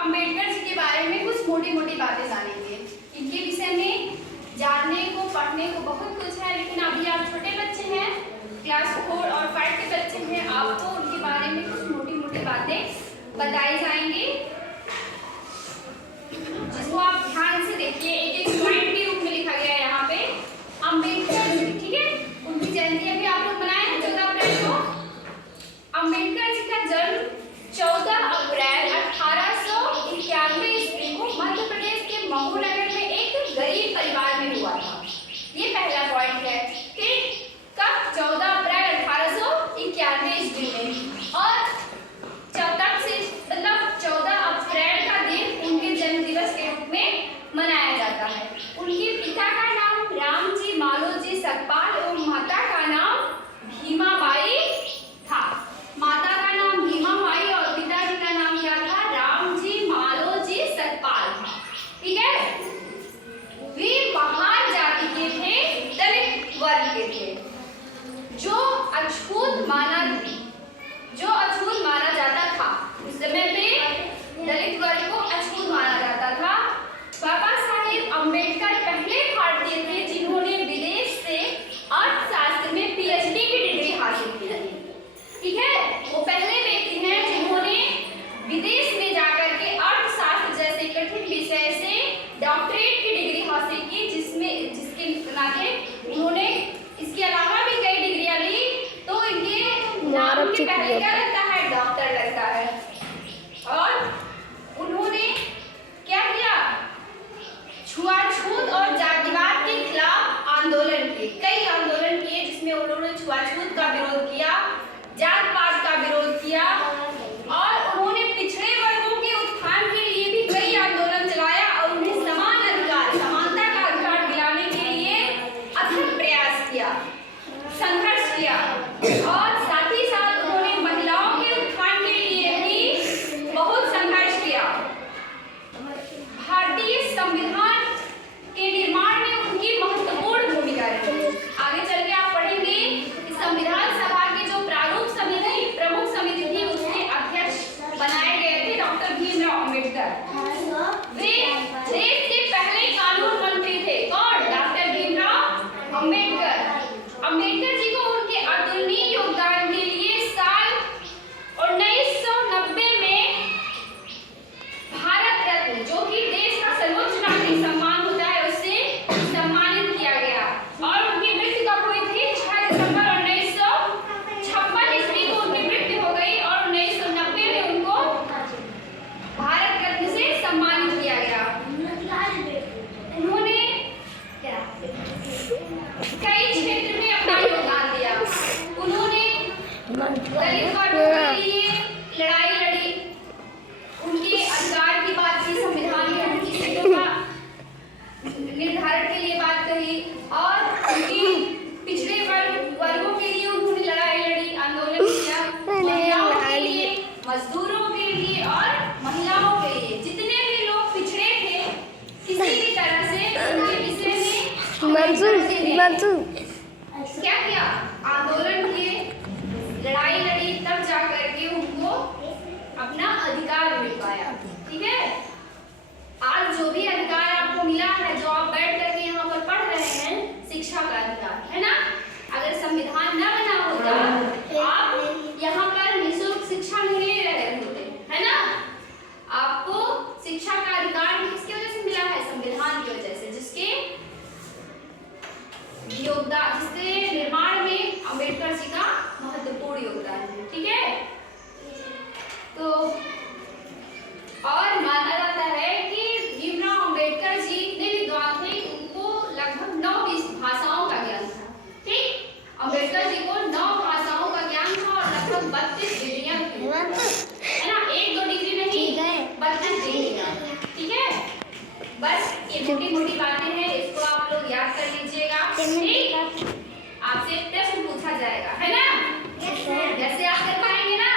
अंबेडकर जी के बारे में कुछ मोटी मोटी बातें जानेंगे। इनके विषय में जानने को पढ़ने को बहुत कुछ है, लेकिन अभी आप छोटे बच्चे हैं, क्लास 4 और 5 के बच्चे हैं, आपको उनके बारे में कुछ मोटी मोटी बातें बताई जाएंगी, जिसको आप ध्यान से देखिए। एक एक पॉइंट के रूप में लिखा गया है यहाँ पे अंबेडकर जी, ठीक है। उनकी जयंती अभी आप लोग मनाए हैं 14 अप्रैल को। अंबेडकर जी का जन्म 14 अप्रैल 1891 ईस्वी को मध्य प्रदेश के मऊ नगर में एक गरीब परिवार में हुआ था। ये पहला पॉइंट है कि कब 14 अप्रैल 1891 ईस्वी में, और तब से मतलब 14 अप्रैल का दिन उनके जन्म दिवस के रूप में मनाया जाता है। उनके पिता का नाम रामजी मालोजी सकपाल और माता का नाम भीमाबाई था। माता का नाम भीमाबाई और पिताजी का नाम क्या था? रामजी मालोजी सकपाल था, ठीक है। वे महान जाति के थे, दलित वर्ग के थे, जो अछूत माना जाता था। उस समय पे दलित वर्ग को अछूत माना जाता था। बाबा साहेब अंबेडकर पहले भारतीय थे जिन्होंने विदेश से अर्थशास्त्र में पीएचडी की डिग्री हासिल की थी, ठीक है। वो पहले व्यक्ति हैं जिन्होंने विदेश में जाकर के अर्थशास्त्र जैसे कठिन विषय से डॉक्टरेट की डिग्री हासिल की, जिसके नाते उन्होंने इसके अलावा भी कई डिग्रियां ली। तो इनके नाम के पहले क्या लगता है? डॉक्टर लगता है। और उन्होंने क्या किया? छुआछूत और जातिवाद के खिलाफ आंदोलन किए, कई आंदोलन किए, जिसमें उन्होंने छुआछूत का विरोध किया, जात पात का विरोध किया, और उन्होंने पिछड़े वर्गों के उत्थान के लिए भी कई आंदोलन चलाया और उन्हें समान अधिकार, समानता का अधिकार दिलाने के लिए अथक प्रयास किया, संघर्ष किया। और साथ ही साथ उन्होंने महिलाओं के उत्थान के लिए भी बहुत संघर्ष किया। भारतीय संविधान के निर्माण में उनकी महत्वपूर्ण भूमिका रही। आगे चल के आप पढ़ेंगे कि संविधान सभा की जो प्रारूप समिति, प्रमुख समिति थी, उसके अध्यक्ष बनाए गए थे डॉक्टर भीमराव अंबेडकर। वे देश के पहले कानून मंत्री थे। कौन? डॉक्टर भीमराव अंबेडकर। अंबेडकर जी को उनके अतुलनीय योगदान के लिए साल 1990 में भारत रत्न, जो कि देश का सर्वोच्च नागरिक सम्मान होता है, उससे सम्मानित किया गया। और उनकी मृत्यु कब हुई थी? 6 दिसंबर 1956 ईस्वी को उनकी मृत्यु हो गई और 1990 में उनको भारत रत्न से सम्मानित किया गया। उन्होंने कई क्षेत्र में अपना योगदान दिया। उन्होंने दलित वर्गों के लिए लड़ाई लड़ी, उनके अधिकार की बात की, संविधान में उनकी सीटों का निर्धारण के लिए बात कही, और उनकी पिछड़े वर्गों के लिए उन्होंने लड़ाई लड़ी, आंदोलन किया, महिलाओं के लिए, मजदूरों के लिए और महिलाओं के लिए, जितने भी लोग पिछड़े थे किसी भी तरह से, उनके विषय में क्या किया? आंदोलन किए, लड़ाई लड़ी, तब जाकर के उनको अपना अधिकार मिल पाया, ठीक है। आज जो भी अधिकार आपको मिला है, जो आप बैठ करके यहाँ पर पढ़ रहे हैं, शिक्षा का अधिकार है ना। अगर संविधान न बना होता तो आप यहाँ पर निःशुल्क शिक्षा नहीं ले रहे होते, है ना। आपको शिक्षा का अधिकार किसकी वजह से मिला है? संविधान की वजह से, जिसके निर्माण में अंबेडकर जी का महत्वपूर्ण योगदान है, ठीक है। तो और माना जाता है कि भीमराव अंबेडकर जी इतने विद्वान थे, उनको लगभग 9 भाषाओं का ज्ञान था, ठीक। अंबेडकर जी को 9 भाषाओं का ज्ञान था और लगभग 32 डिग्रियां थी, है ना। 1-2 डिग्री नहीं, 32 डिग्रियां, ठीक है। बस ये मोटी मोटी बातें हैं, इसको आप लोग याद कर लीजिएगा, ठीक। आपसे प्रश्न पूछा जाएगा, है ना। जैसे आप कर पाएंगे ना,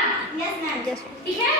ठीक है।